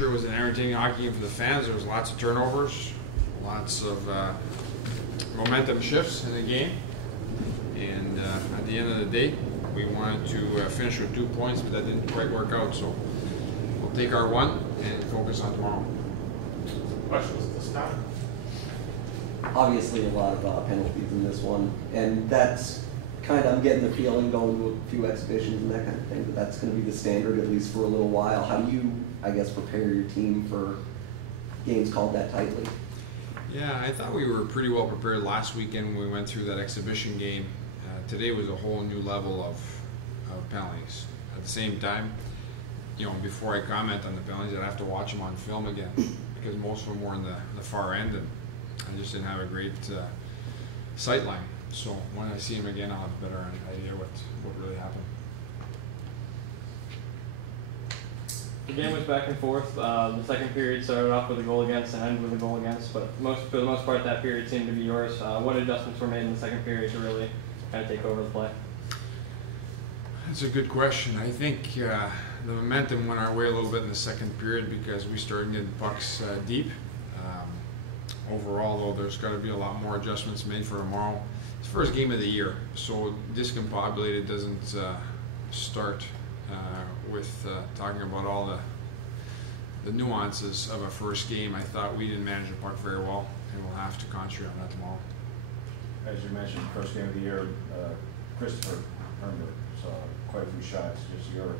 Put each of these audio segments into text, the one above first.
sure it was an entertaining hockey game for the fans. There was lots of turnovers, lots of momentum shifts in the game, and at the end of the day, we wanted to finish with 2 points, but that didn't quite work out. So we'll take our one and focus on tomorrow. Questions at this time? Obviously, a lot of penalties in this one, and that's kind of, I'm getting the feeling going to a few exhibitions and that kind of thing, but that's going to be the standard at least for a little while. How do you, I guess, prepare your team for games called that tightly? Yeah, I thought we were pretty well prepared last weekend when we went through that exhibition game. Today was a whole new level of penalties. At the same time, you know, before I comment on the penalties, I'd have to watch them on film again because most of them were in the far end, and I just didn't have a great sight line. So when I see them again, I'll have a better idea what really happened. The game was back and forth. The second period started off with a goal against and ended with a goal against, but for the most part, that period seemed to be yours. What adjustments were made in the second period to really kind of take over the play? That's a good question. I think the momentum went our way a little bit in the second period because we started getting pucks deep. Overall, though, there's got to be a lot more adjustments made for tomorrow. It's the first game of the year, so Discombobulated doesn't start with talking about all the nuances of a first game. I thought we didn't manage the puck very well, and we'll have to concentrate on that tomorrow. As you mentioned, first game of the year, Christopher Herndon saw quite a few shots. Just your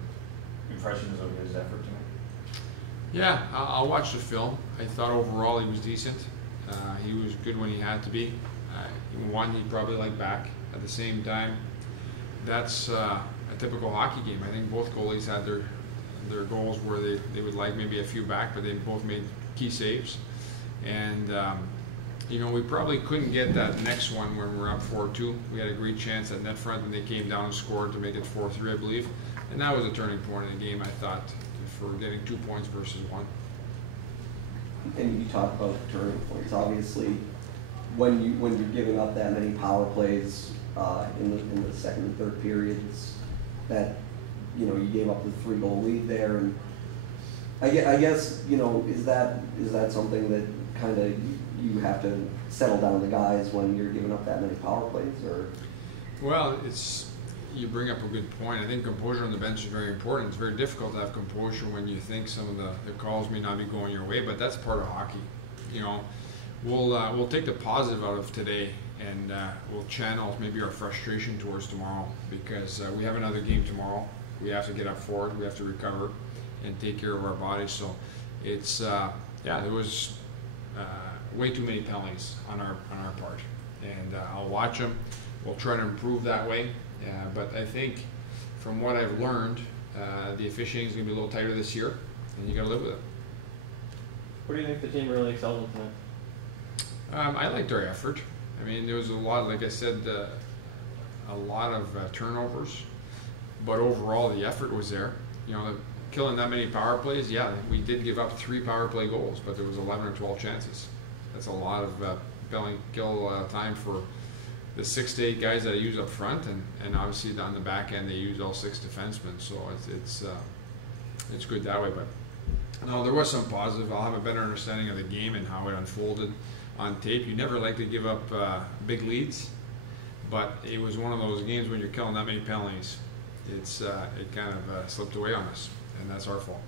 impressions of his effort tonight? Yeah, I'll watch the film. I thought overall he was decent. He was good when he had to be. One he'd probably like back. At the same time, that's a typical hockey game. I think both goalies had their goals where they would like maybe a few back, but they both made key saves. And you know, we probably couldn't get that next one when we were up 4-2. We had a great chance at net front, and they came down and scored to make it 4-3, I believe. And that was a turning point in the game, I thought, for getting 2 points versus 1. And you talk about turning points. Obviously, when you're giving up that many power plays in the second and third periods, that, you know, you gave up the 3-goal lead there, and I guess, you know, is that something that kind of you have to settle down the guys when you're giving up that many power plays, or? Well, you bring up a good point. I think composure on the bench is very important. It's very difficult to have composure when you think some of the calls may not be going your way, but that's part of hockey. You know, we'll take the positive out of today, and we'll channel maybe our frustration towards tomorrow, because we have another game tomorrow. We have to get up for it. We have to recover and take care of our bodies. So it's yeah, there was way too many penalties on our part, and I'll watch them. We'll try to improve that way. But I think, from what I've learned, the officiating is going to be a little tighter this year, and you got to live with it. What do you think the team really excelled with tonight? I liked our effort. I mean, there was a lot, like I said, a lot of turnovers, but overall the effort was there. You know, killing that many power plays. Yeah, we did give up 3 power play goals, but there was 11 or 12 chances. That's a lot of kill time for the 6 to 8 guys that I use up front, and obviously on the back end they use all 6 defensemen, so it's good that way. But no, there was some positive. I'll have a better understanding of the game and how it unfolded on tape. You never like to give up big leads, but it was one of those games when you're killing that many penalties. It kind of slipped away on us, and that's our fault.